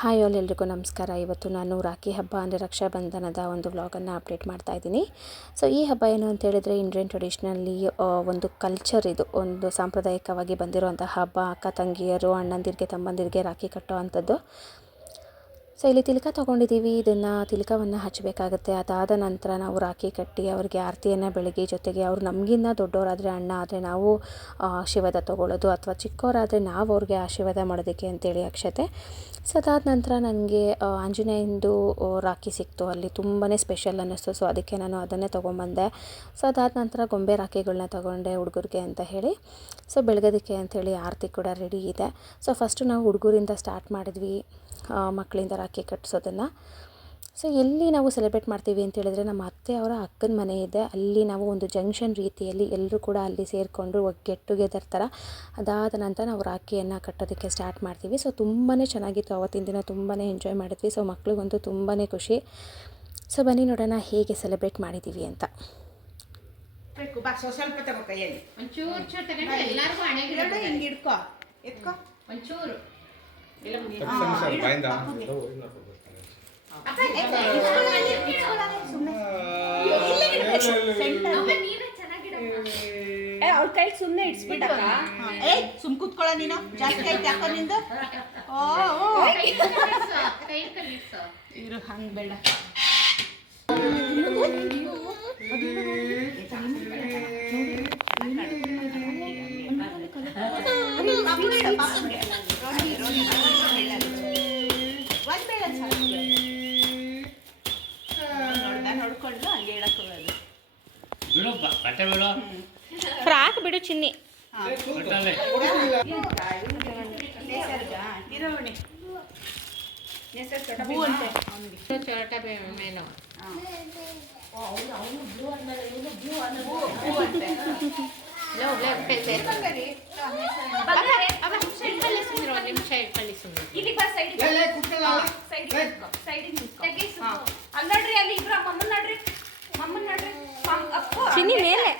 Hi all, ಎಲ್ರಿಗೂ ನಮಸ್ಕಾರ. ಇವತ್ತು ನಾನು ರಾಖಿ ಹಬ್ಬ ಅಂದರೆ ರಕ್ಷಾಬಂಧನದ ಒಂದು ವ್ಲಾಗನ್ನು ಅಪ್ಡೇಟ್ ಮಾಡ್ತಾ ಇದ್ದೀನಿ. ಸೊ ಈ ಹಬ್ಬ ಏನು ಅಂತ ಹೇಳಿದರೆ ಇಂಡಿಯನ್ ಟ್ರೆಡಿಷ್ನಲ್ಲಿ ಒಂದು ಕಲ್ಚರ್, ಇದು ಒಂದು ಸಾಂಪ್ರದಾಯಿಕವಾಗಿ ಬಂದಿರುವಂಥ ಹಬ್ಬ. ಅಕ್ಕ ತಂಗಿಯರು, ಅಣ್ಣಂದಿರಿಗೆ, ತಮ್ಮಂದಿರಿಗೆ ರಾಖಿ ಕಟ್ಟೋ ಅಂಥದ್ದು. ಸೊ ಇಲ್ಲಿ ತಿಲಕ ತೊಗೊಂಡಿದ್ದೀವಿ. ಇದನ್ನು ತಿಲಕವನ್ನು ಹಚ್ಚಬೇಕಾಗುತ್ತೆ. ಅದಾದ ನಂತರ ನಾವು ರಾಖಿ ಕಟ್ಟಿ ಅವರಿಗೆ ಆರತಿಯನ್ನು ಬೆಳಗಿ, ಜೊತೆಗೆ ಅವರು ನಮಗಿನ್ನ ದೊಡ್ಡವರಾದರೆ ಅಣ್ಣ ಆದರೆ ನಾವು ಆಶೀರ್ವಾದ ತೊಗೊಳ್ಳೋದು, ಅಥವಾ ಚಿಕ್ಕವರಾದರೆ ನಾವು ಅವ್ರಿಗೆ ಆಶೀರ್ವಾದ ಮಾಡೋದಕ್ಕೆ ಅಂತೇಳಿ ಅಕ್ಷತೆ. ಸೊ ಅದಾದ ನಂತರ ನನಗೆ ಆಂಜನೇಯಂದು ರಾಖಿ ಸಿಕ್ತು. ಅಲ್ಲಿ ತುಂಬಾ ಸ್ಪೆಷಲ್ ಅನ್ನಿಸ್ತು. ಸೊ ಅದಕ್ಕೆ ನಾನು ಅದನ್ನೇ ತೊಗೊಂಬಂದೆ. ಸೊ ಅದಾದ ನಂತರ ಗೊಂಬೆ ರಾಖಿಗಳನ್ನ ತೊಗೊಂಡೆ ಹುಡುಗರಿಗೆ ಅಂತ ಹೇಳಿ. ಸೊ ಬೆಳಗೋದಕ್ಕೆ ಅಂಥೇಳಿ ಆರತಿ ಕೂಡ ರೆಡಿ ಇದೆ. ಸೊ ಫಸ್ಟು ನಾವು ಹುಡುಗರಿಂದ ಸ್ಟಾರ್ಟ್ ಮಾಡಿದ್ವಿ, ಮಕ್ಕಳಿಂದ ರಾಖಿ ಕಟ್ಟಿಸೋದನ್ನು. ಸೊ ಎಲ್ಲಿ ನಾವು ಸೆಲೆಬ್ರೇಟ್ ಮಾಡ್ತೀವಿ ಅಂತ ಹೇಳಿದ್ರೆ, ನಮ್ಮ ಅತ್ತೆಯವರ ಅಕ್ಕನ ಮನೆ ಇದೆ. ಅಲ್ಲಿ ನಾವು ಒಂದು ಜಂಕ್ಷನ್ ರೀತಿಯಲ್ಲಿ ಎಲ್ಲರೂ ಕೂಡ ಅಲ್ಲಿ ಸೇರಿಕೊಂಡು ಗೆಟ್ ಟುಗೆದರ್ ಥರ. ಅದಾದ ನಂತರ ನಾವು ರಾಖಿಯನ್ನು ಕಟ್ಟೋದಕ್ಕೆ ಸ್ಟಾರ್ಟ್ ಮಾಡ್ತೀವಿ. ಸೊ ತುಂಬಾ ಚೆನ್ನಾಗಿತ್ತು. ಆವತ್ತಿನ ದಿನ ತುಂಬಾ ಎಂಜಾಯ್ ಮಾಡಿದ್ವಿ. ಸೊ ಮಕ್ಳಿಗಂತೂ ತುಂಬಾ ಖುಷಿ. ಸೊ ಬನ್ನಿ ನೋಡೋಣ ಹೇಗೆ ಸೆಲೆಬ್ರೇಟ್ ಮಾಡಿದ್ದೀವಿ ಅಂತ. ಸ್ವಲ್ಪ ತಗೋ ಕೈಯಲ್ಲಿ ಒಂಚೂರು ಹಿಡ್ಕೊ, ಎತ್ಕೊ ಒಂಚೂರು. ಅವ್ರ ಕೈ ಸುಮ್ಮನೆ ಇಡ್ಸ್ಬಿಟ್ಟಕ್ಕ. ಸುಮ್ ಕೂತ್ಕೊಳ್ಳ ನೀನು, ಜಾಸ್ತಿ ಆಯ್ತು ಯಾಕೋ ನಿಂದು. ಇರು, ಹಂಗ್ ಬೇಡ. ನೋಡ್ಕೊಂಡು ಹಂಗೆ ಹೇಳಕ್ ಹೋಗೋದು. ಫ್ರಾಕ್ ಬಿಡು ಚಿನ್ನಿ. ಚಿನ್ನಿ ಮೇಲೆ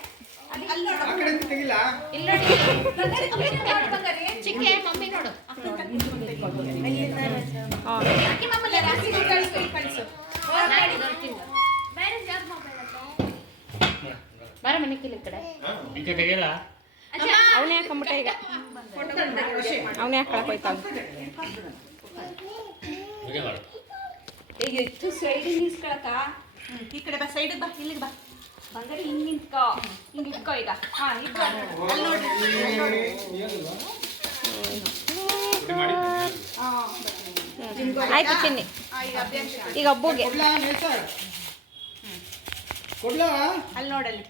ಚಿಕ್ಕೆ ಮಮ್ಮಿ ನೋಡು. ಬರ ಮನೆ ಕಿಲಿ ಕಡೆ ಅವನೇ ಹಾಕೊಂಬಿಟ್ಟ. ಈಗ ಅವನೇ ಹಾಕೊಳಕ್ ಹೋಯ್ತಾವ. ಈಗ ಎಷ್ಟು ಸೈಡಿಗೆ ನಿಲ್ಸ್ಕೊಳಕ. ಈ ಕಡೆ ಬಾ, ಸೈಡಿಗೆ ಬಾ, ಇಲ್ಲಿಗೆ ಬಾ. ಬಂಗಾರಿ ಹಿಂಗೆ ನಿಂತ್ಕೋ, ಹಿಂಗೆ ಇಟ್ಕೋ. ಈಗ ಆಯ್ತು ಚಿನ್ನಿ. ಈಗ ಹಬ್ಬಗೆ ಅಲ್ಲಿ ನೋಡಲ್ಲಿ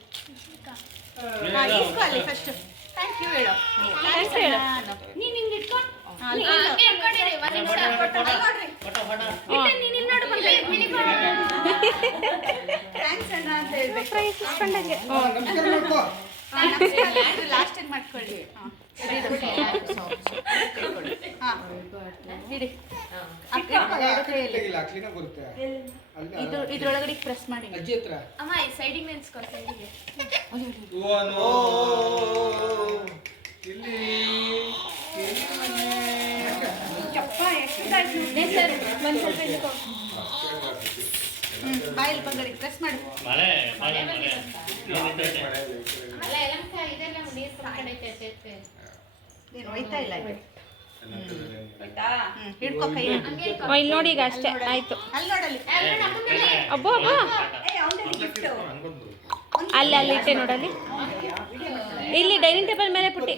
ಅಲ್ಲಿ ಫಸ್ಟ್ ಥ್ಯಾಂಕ್ ಯು ಹೇಳು. ನೀನು ಹಿಂಗೆ ಇಟ್ಕೊ. ಲಾಸ್ಟ್ ಟೈಮ್ ಮಾಡ್ಕೊಳ್ಳಿ. ಇದ್ರೊಳಗಡೆ ಪ್ರೆಸ್ ಮಾಡಿ ಅಮ್ಮ. ಸೈಡಿಗೆ ನೆನ್ಸ್ಕೊ, ಸೈಡಿಗೆ. ಬಾಯಲ್ಲಿ ಬಂಗಾರಿ ಪ್ರೆಸ್ ಮಾಡಿ. ಏನು ಹೋಯ್ತಾ ಇಲ್ಲ? ಹಿಡ್ಕೊ ಕೈ. ಇಲ್ಲಿ ನೋಡಿ, ಈಗ ಅಷ್ಟೇ ಆಯ್ತು. ಅಲ್ಲಿ ನೋಡಲ್ಲಿ ಅಬ್ಬೋ ಅಬ್ಬೋ, ಅಲ್ಲಿ ಅಲ್ಲಿ ಇಟ್ಟೆ ನೋಡಲ್ಲಿ. ಇಲ್ಲಿ ಡೈನಿಂಗ್ ಟೇಬಲ್ ಮೇಲೆ ಪುಟ್ಟಿ.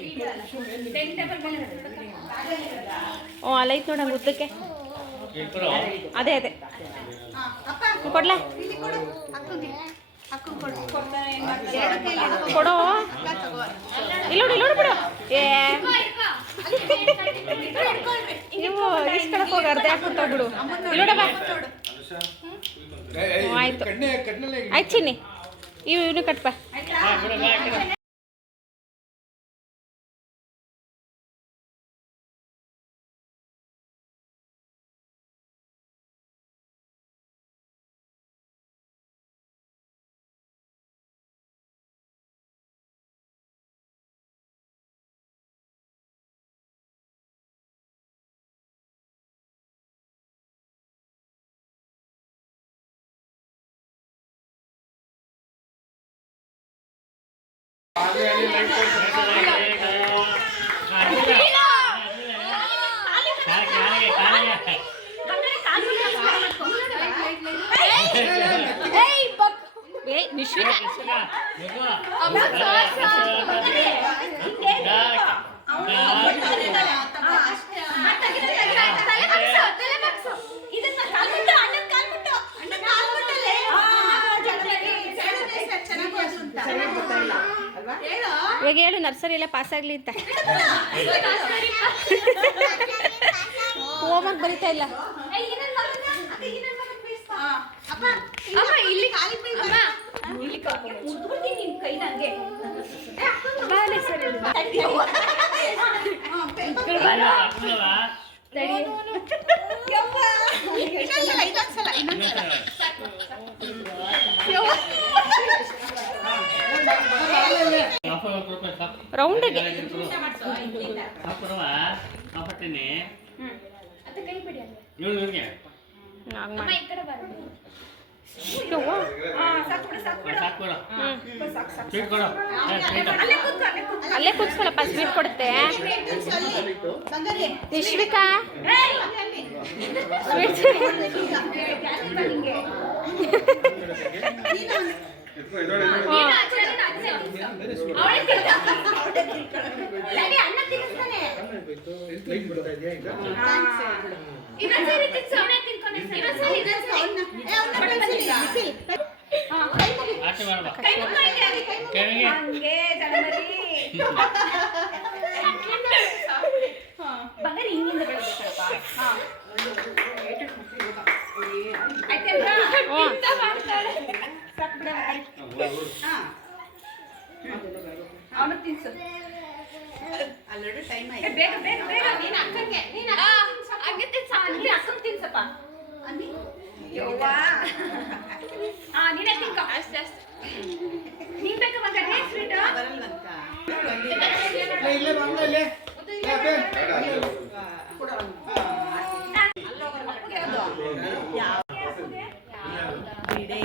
ಓ ಅಲ್ಲೈತೆ ನೋಡಂಗೆ ಉದ್ದಕ್ಕೆ. ಅದೇ ಅದೇ ಕೊಡ್ಲಾ? ಕೊಡೋ. ಇಲ್ಲ ನೋಡಿ, ನೋಡಿ ಬಿಡು. ನೀವು ಇಸ್ಕೊಳಕ್ ಹೋಗಿ ಅರ್ಧ ಹಾಕ್ಬಿಟ್ಟು ಬಿಡು. ಇಲ್ಲೋಡಮ್ಮ. ಆಯ್ತು ಆಯ್ತು ಚಿನ್ನಿ, ಇವನು ಕಟ್ಪ. ಇವಾಗ ಹೇಳು ನರ್ಸರಿ ಎಲ್ಲ ಪಾಸ್ ಆಗಲಿ ಅಂತ. ಹೋಮ್ವರ್ಕ್ ಬರೀತಾ ಇಲ್ಲ. ರೌಂಡಿಗೆ ಅಲ್ಲೇ ಕೂತ್ಕೊಳ್ಳಪ್ಪ, ಸ್ವೀಟ್ ಕೊಡುತ್ತೆ. ನಿಶ್ವಿಕಾ ಸ್ವೀಟ್ ಬಂಗಾರಿ ಹಿಂಗಿಂದ ಬೆಳಬೇಕಪ್ಪ. ಅವನು ತಿನ್ಸು. ಅಲ್ಲೋಡು ಟೈಮ್ ಆಯ್ತು. ಬೇಗ ಬೇಗ ಬೇಗ ನೀನು ಅಕ್ಕಂಗೆ ಹಂಗೆ ತಿನ್ಸ. ನೀನು ಅಕ್ಕಂಗೆ ತಿನ್ಸಪ್ಪ. ಯವ್ವಾ ನೀನೇ ತಿನ್ಕೋ. ಅಷ್ಟೇ ಅಷ್ಟೇ. ನೀನ್ ಬೇಕಾ ಬಂಗಾರಿ ಸ್ವೀಟ್? ಬರಲ್ಲಂತ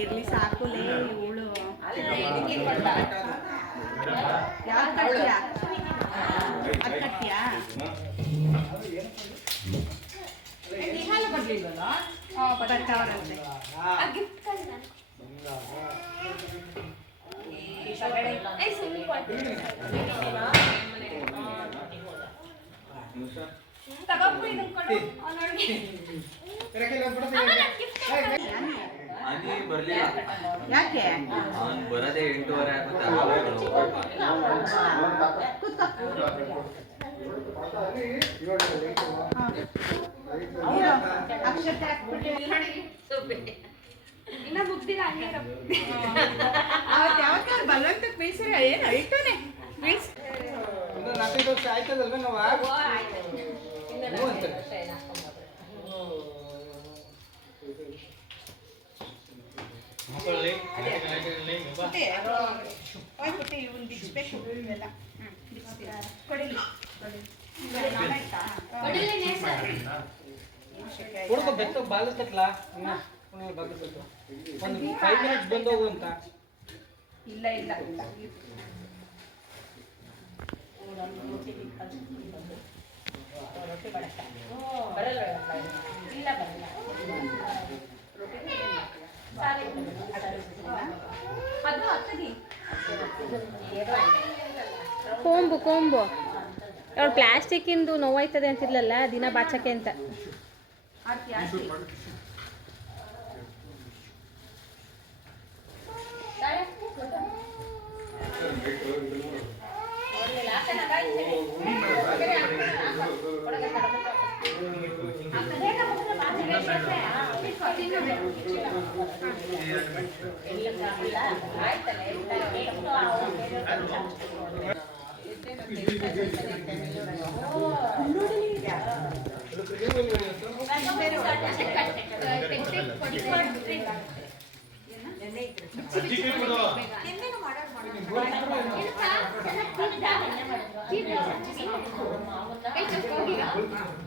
ಇರ್ಲಿ ಸಾಕುಲೇ ಇವಳು. ಯಾವ ಕಟ್ತೀಯಾ? ಅದು ಕಟ್ತೀಯಾ? ಹಾಲು ಕೊಡ್ಲಿಲ್ವಲ್ಲ? ಬರ್ತಾವರಂತೆ. ತಗೊಂಡು ಇದನ್ನ ಕೊಡು ಅವನೊಳಗೆ. ಯಾಕೆ ಬರದೆ 8:30 ಆಗುತ್ತೆ. ಅಕ್ಷತೆ ಇನ್ನ ಮುಗ್ದಿಲ್ಲ. ಹಂಗೆ ಯಾವತ್ತಾರು ಬಲವಂತಕ್ಕೆ ಬೀಳ್ಸಿರ ಏನು ಐಟನೆ ಬೀಳ್ಸ್. 4 ವರ್ಷ ಆಯ್ತದಲ್ವ ನಾವು ಹುಡುಗ ಬೆತ್ತ ಬಾಲತ್ತಲ್ಲ ಒಂದು 5 ಮಿನಿಟ್ಸ್ ಬಂದು ಹೋಗು ಅಂತ. ಇಲ್ಲ ಇಲ್ಲ ಇಲ್ಲ ಅದು ಅತ್ತಗಿ ಕೊಂಬು ಕೊಂಬು ಅವ್ಳು ಪ್ಲಾಸ್ಟಿಕ್ಕಿಂದು ನೋವಾಯ್ತದೆ ಅಂತಿರ್ಲಲ್ಲ ದಿನ ಬಾಚಕ್ಕೆ ಅಂತ. ಆರ್ತಿ ಆರ್ತಿ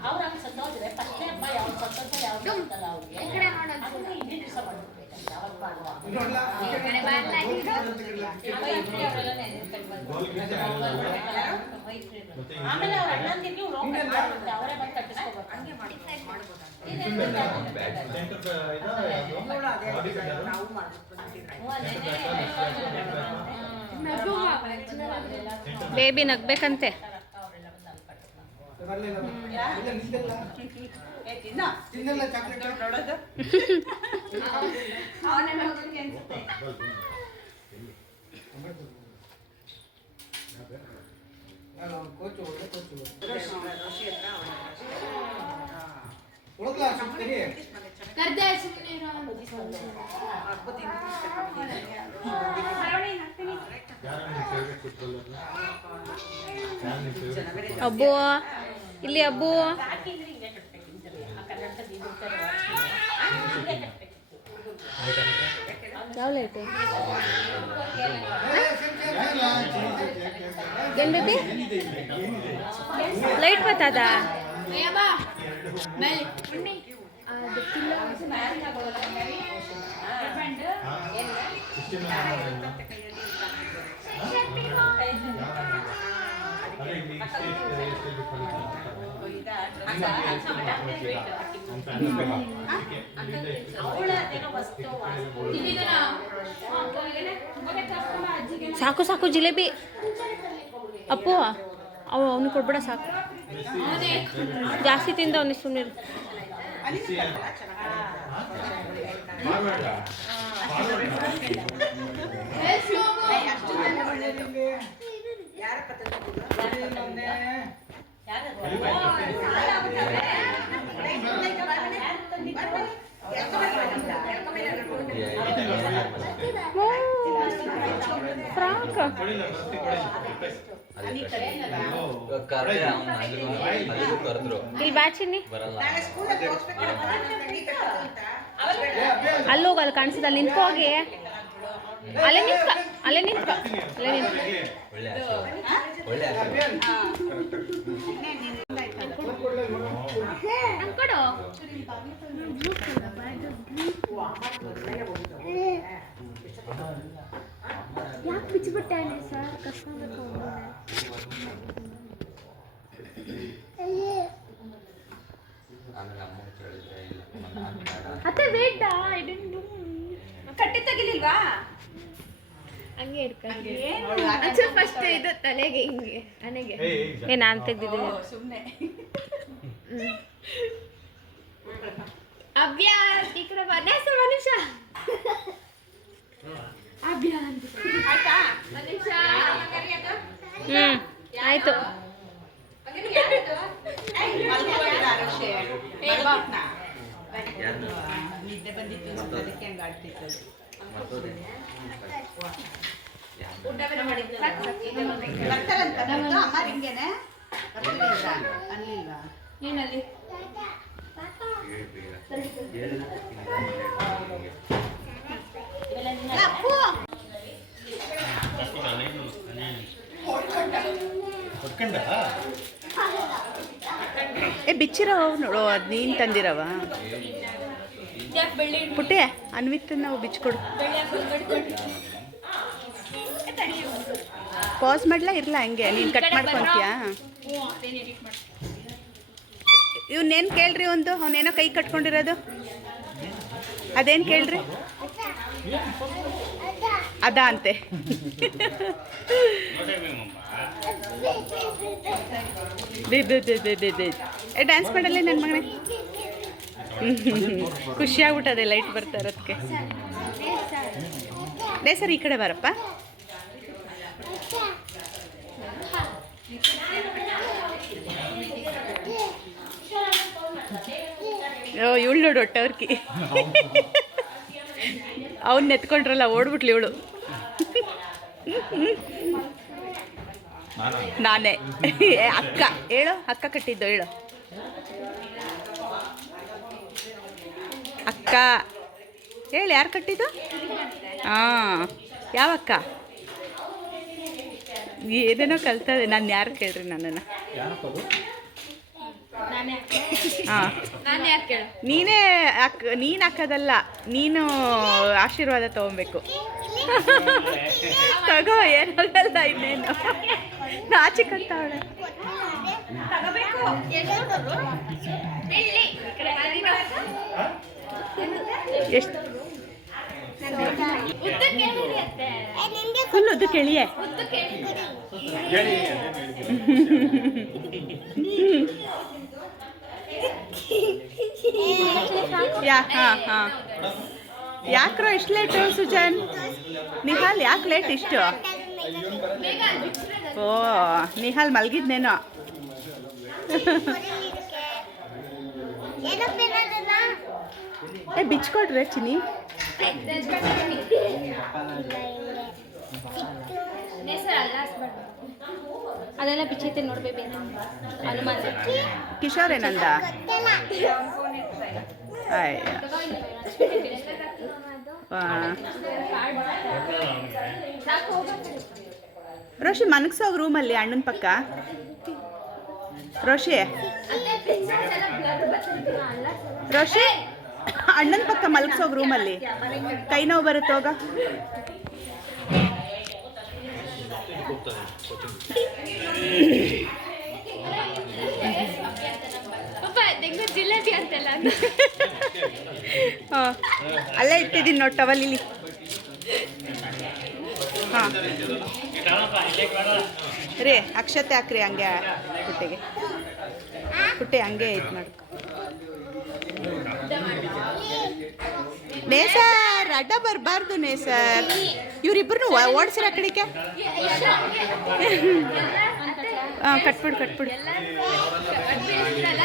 ಅವ್ರ ಆಮೇಲೆ ಅವ್ರ ಅಣ್ಣಂದಿರ್ಗೆ ಇವ್ರು ಹೋಗ್ತಾರೆ ಅವರೇ ಬಂದು ಕಟ್ಟಿಸ್ಕೋಬೇಕು ಹಂಗೆ ಬೇಬಿ ನಗ್ಬೇಕಂತೆ. ಕೋಚು ಒಳ್ಳೆ ಕೋಚು ಅಬ್ಬು ಇಲ್ಲಿ ಅಬ್ಬು ಯಾವ ಲೈಟ್ ಏನ್ ಬೇಬಿ ಲೈಟ್ ಬತ್ತದ ಸಾಕು ಸಾಕು ಜಿಲೇಬಿ ಅಪ್ಪು ಅವನು ಕೊಡ್ಬೇಡ ಸಾಕು ಜಾಸ್ತಿ ತಿಂದ ಅವನಿಗೆ ಸುಮ್ಮನೆ ಫ್ರಾಕ್ ಕರೆದ್ರು ಇಲ್ಲಿ ಬಾಚಿನಿ ಬರಲ್ಲ. ಅಲ್ಲೋಗ ಅಲ್ಲಿ ಕಾಣಿಸಿದ ಅಲ್ಲಿ ನಿಂತ್ಕೋ ಹೋಗಿ ಅಲ್ಲೇ ನಿಂತ್ಕ ಅಲ್ಲೇ ನಿಂತ್ಕ ಅಲ್ಲೇ ನಿಂತ್ಕ ಒಳ್ಳೆ ಆಸೆ. ಒಳ್ಳೆ ಆಸೆ. ಕೊಡು ಯಾಕೆ ಬಿಚ್ಚಿಬಿಟ್ಟೆ ಸರ್ ಕಸ್ಕೊಬೇಕು ಆಮೇಲೆ ಅಮ್ಮ ಕೇಳಿದ್ರೆ ಇಲ್ಲ ಅತ್ತೆ ವೇಟ್ ಕಟ್ಟಿ ತೆಗಿಲಿಲ್ವಾ ಹಂಗೆ ಇಟ್ಕೊಂಡು ಫಸ್ಟ್ ಇದು ತಲೆಗೆ ಹಿಂಗೆ ನನಗೆ ನಾನು ತೆಗ್ದಿದ್ದೀನಿ ಸುಮ್ಮನೆ ಅಭ್ಯಾಸ್ ಈ ಕಡೆ ಬನ್ನೇಸ ಮನುಷ್ಯ ಅಭ್ಯಾಸ್ ಆಯ್ತಾ ಮನುಷ್ಯ ಆಯ್ತು ನಿದ್ದೆ ಬಂದಿತ್ತು ಅದಕ್ಕೆ ಹಂಗೆ ಆಡ್ತಿತ್ತು ಬರ್ತಾರಂತ ಅಮ್ಮ ಹಿಂಗೇನೆ ಅಲ್ಲಿಲ್ವಾ ನೀನಲ್ಲಿ ಬಿಚ್ಚಿರವ ನೋಡು ಅದು ನೀನು ತಂದಿರವ ಪುಟ್ಟೆ ಅನ್ವಿತ್ ನಾವು ಬಿಚ್ಕೊಡು ಪಾಸ್ ಮಾಡ್ಲಾ ಇರ್ಲಾ ಹಂಗೆ ನೀನು ಕಟ್ ಮಾಡ್ಕೊಂತೀಯಾ ಇವನ್ನೇನು ಕೇಳ್ರಿ ಒಂದು ಅವನೇನೋ ಕೈ ಕಟ್ಕೊಂಡಿರೋದು ಅದೇನು ಕೇಳ್ರಿ ಅದ ಅಂತೆ ಡ್ಯಾನ್ಸ್ ಮಾಡಲ್ಲ ನನ್ನ ಮಗನೇ ಖುಷಿ ಆಗ್ಬಿಟ್ಟದೆ ಲೈಟ್ ಬರ್ತಾ ಇರೋದಕ್ಕೆ ಲೇ ಸರ್ ಈ ಕಡೆ ಬರಪ್ಪ ಓ ಇವಳು ನೋಡು ಒಟ್ಟವ್ರಿಗೆ ಅವನ್ನ ಎತ್ಕೊಂಡ್ರಲ್ಲ ಓಡ್ಬಿಟ್ಲಿ ಇವಳು ನಾನೇ ಅಕ್ಕ ಹೇಳು ಅಕ್ಕ ಕಟ್ಟಿದ್ದು ಹೇಳು ಅಕ್ಕ ಹೇಳಿ ಯಾರು ಕಟ್ಟಿದ್ದು ಹಾಂ ಯಾವ ಅಕ್ಕ ಏನೇನೋ ಕಲ್ತದೆ ನಾನು ಯಾರು ಕೇಳ್ರಿ ನನ್ನನ್ನು ಹಾಂ ನಾನು ಯಾಕೆ ಕೇಳು ನೀನೇ ನೀನು ಹಾಕೋದಲ್ಲ, ನೀನು ಆಶೀರ್ವಾದ ತಗೊಬೇಕು. ತಗೋ, ಏನಲ್ಲ ಇನ್ನೇನು ನಾಚಿಕಂತಾವಳೆ. ಎಷ್ಟು ಫುಲ್ ಉದ್ದು ಕೇಳಿಯೇ. ಹಾಂ ಹಾಂ. ಯಾಕ್ರೋ ಇಷ್ಟು ಲೇಟು ಸುಜನ್? ನಿಹಾಲ್ ಯಾಕೆ ಲೇಟ್ ಇಷ್ಟು? ಓ, ನಿಹಾಲ್ ಮಲಗಿದ್ನೇನೋ. ಬಿಚ್ಕೊಡ್ರೆ ಚಿನಿ. ಅದೆಲ್ಲ ಬಿಚ್ಚೈತೆ ನೋಡ್ಬೇಬಿ ಹನುಮಾನ್. ಕಿಶೋರ್ ಏನಂದ? ಅಯ್ಯ, ರೋಷಿ ಮನಗ್ಸೋಗಿ ರೂಮಲ್ಲಿ ಅಣ್ಣನ ಪಕ್ಕ. ರೋಷಿ ರೋಷಿ ಅಣ್ಣನ ಪಕ್ಕ ಮಲಗ್ಸೋಗಿ ರೂಮಲ್ಲಿ. ಕೈ ನೋವು ಬರುತ್ತೆ ಹೋಗ. ಜಿಲೇಬಿ ಅಂತೆಲ್ಲ ಹಾಂ, ಅಲ್ಲೇ ಇಟ್ಟಿದ್ದೀನಿ ನೋಡಿ ಟವಲ್ ಇಲ್ಲಿ. ಹಾಂ ರೀ, ಅಕ್ಷತೆ ಹಾಕ್ರಿ ಹಂಗೆ ಪುಟ್ಟಿಗೆ. ಪುಟ್ಟಿ ಹಂಗೆ ಇದು ಮಾಡ್ಕೊ. ನೇಸರ್ ಅಡ್ಡ ಬರಬಾರ್ದು ನೇಸರ್. ಇವರಿಬ್ಬರನ್ನು ಓಡಿಸಿರ ಕಡೆಗೆ. ಹಾಂ, ಕಟ್ಬಿಡು ಕಟ್ಬಿಡು.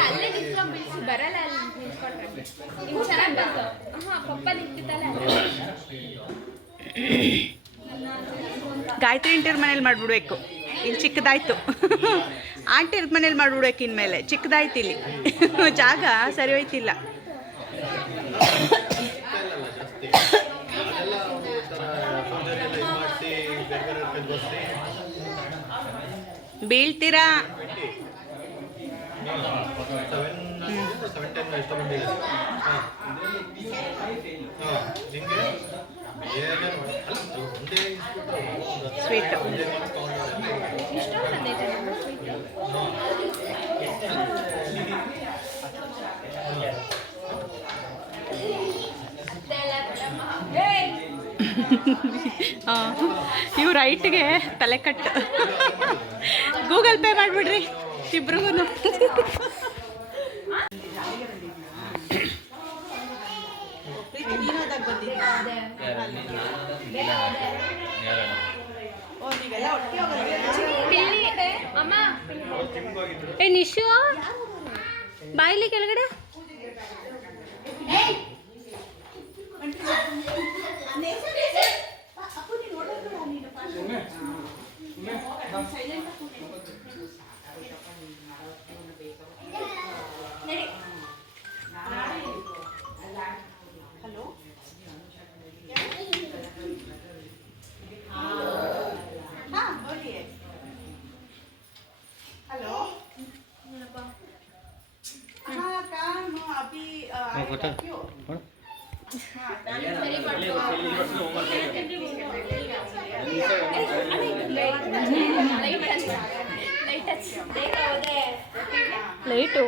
ಅಲ್ಲೇ ನಿಂತ್ಕೊಂಡ್ ಬಿಡಿಸಿ ಬರಲ್ಲ. ಅಲ್ಲಿ ನಿಂತ್ಕೊಂಡ್ರೆ ಹಿಂಗೆ ಚೆನ್ನಾಗಿ ಬಂತು. ಹಾಂ, ಪಪ್ಪ ನಿಂತಿದ್ದಲ್ಲ. ಗಾಯತ್ರಿ ಇಂಟಿರ್ ಮನೇಲಿ ಮಾಡಿಬಿಡ್ಬೇಕು. ಇಲ್ಲಿ ಚಿಕ್ಕದಾಯ್ತು. ಆಂಟಿರ್ ಮನೇಲಿ ಮಾಡಿಬಿಡ್ಬೇಕು. ಇನ್ಮೇಲೆ ಚಿಕ್ಕದಾಯ್ತು ಇಲ್ಲಿ. ಜಾಗ ಸರಿ ಹೋಯ್ತಿಲ್ಲ. ಬೀಳ್ತೀರಾ? ಸ್ವೀಟ್ ಇವು ರೈಟ್ಗೆ ತಲೆ ಕಟ್ಟು. ಗೂಗಲ್ ಪೇ ಮಾಡಿಬಿಡ್ರಿ ಇಬ್ರಿಗೂ. ಅಮ್ಮ ಏ ನಿಶು ಬಾಯಿಲಿ ಕೆಳಗಡೆ. ಲೈಟು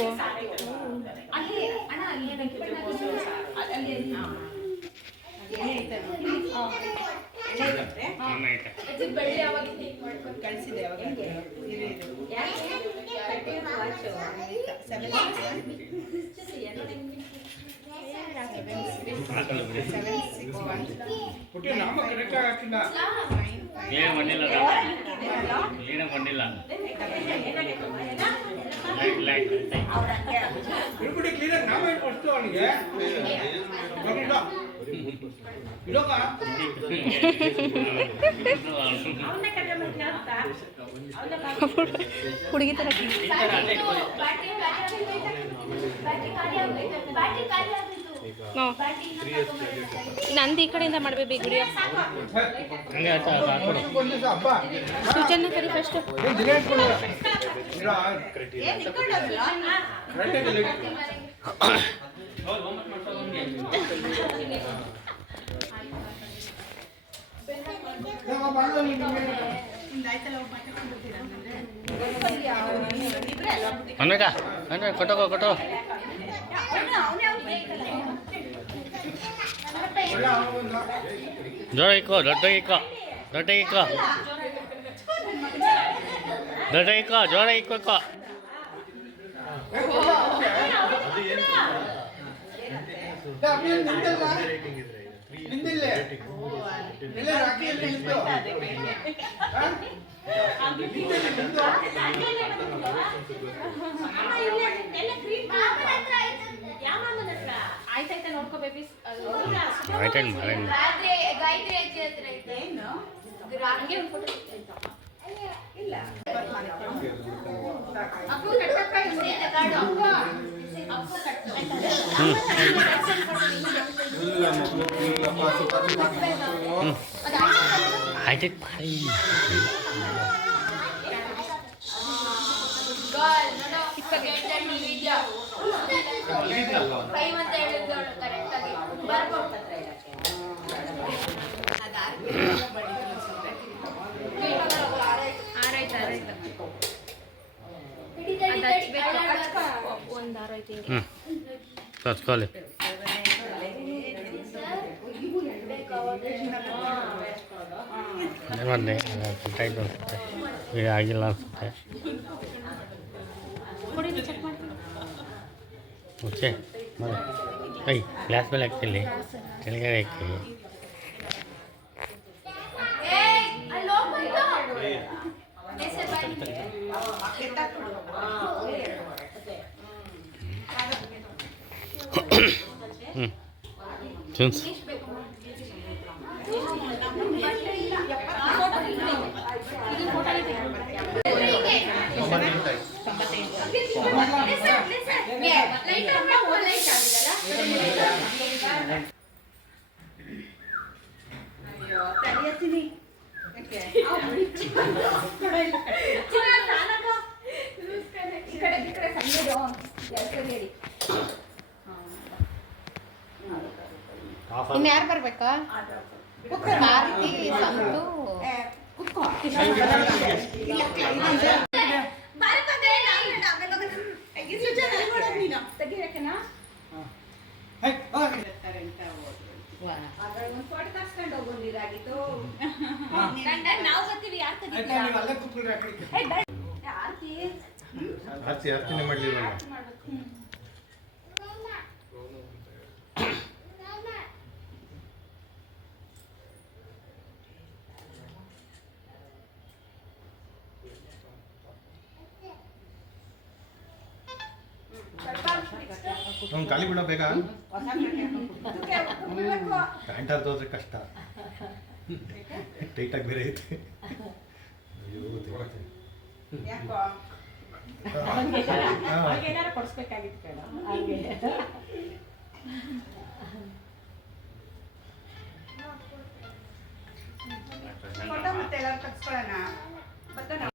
ಹುಡುಗಿ ತರ ನಂದು ಈ ಕಡೆಯಿಂದ ಮಾಡಬೇಕು ವಿಡಿಯೋ. ಹಂಗೆ ಆಯ್ತಾ ಹಾಕೊಡು. ಸೂಚನೆ ಕರಿ ಫಸ್ಟ್. ಅನ್ವೇಕ ಅಂದ್ರೆ ಕೊಟ್ಟೋ ಜೋರ ಇಕ್ಕೋ ದೊಡ್ಡ ಇಕ್ಕೋ ಜೋರ ಇಕ್ಕೋ ಆಯ್ತಾಯ್ತಾ ನೋಡ್ಕೋ ಬೇಬಿ. ಆಯ್ತೇನು ಮಾಡ ಗಾಯತ್ರಿ ಅಜ್ಜಿ ಹತ್ರ ಐತೆ ಹಂಗೆ ಒಂದು ಫೋಟೋ ಇಲ್ಲ ಅಪ್ಪು ಕಟ್ಟಕ್ಕ ಇದೆ ಕಾರ್ಡು ಅಪ್ಪು ಆಯ್ತು ಕೈ ಮತ್ತೆ ಹೇಳಿದ್ದು ಕರೆಕ್ಟಾಗಿ ಬರ್ಬೋದು. ಒಂದು ದಾರ ಐತಿ ಕಚ್ಕೊಳ್ಳಿ ಬಂದೆ ಟೈಟ್ ಅನಿಸುತ್ತೆ ಈಗ ಆಗಿಲ್ಲ ಅನಿಸುತ್ತೆ. ಓಕೆ ಐ ಗ್ಲಾಸ್ ಮೇಲೆ ಹಾಕ್ತಿಲ್ಲಿ ಕೆಳಗಡೆ ಹಾಕಿ. ಚುನ್ಸ್ ಇನ್ಯಾರು ಬರ್ಬೇಕಾ? ಭಾರತಿ ಸಂತು ನಾವು ಬರ್ತೀವಿ. ಯಾರು ಆರ್ತಿನೇ ಮಾಡಲಿಲ್ಲ. ಅವ್ನು ಖಾಲಿ ಬಿಡೋ ಬೇಗ ಪ್ಯಾಂಟ್ ಹರಿದೋದ್ರೆ ಕಷ್ಟ ಟೈಟಾಗಿ ಬೇರೆ ಐತೆ. ಅಯ್ಯೋ ಕೊಡಿಸ್ಬೇಕಾಗಿತ್ತು.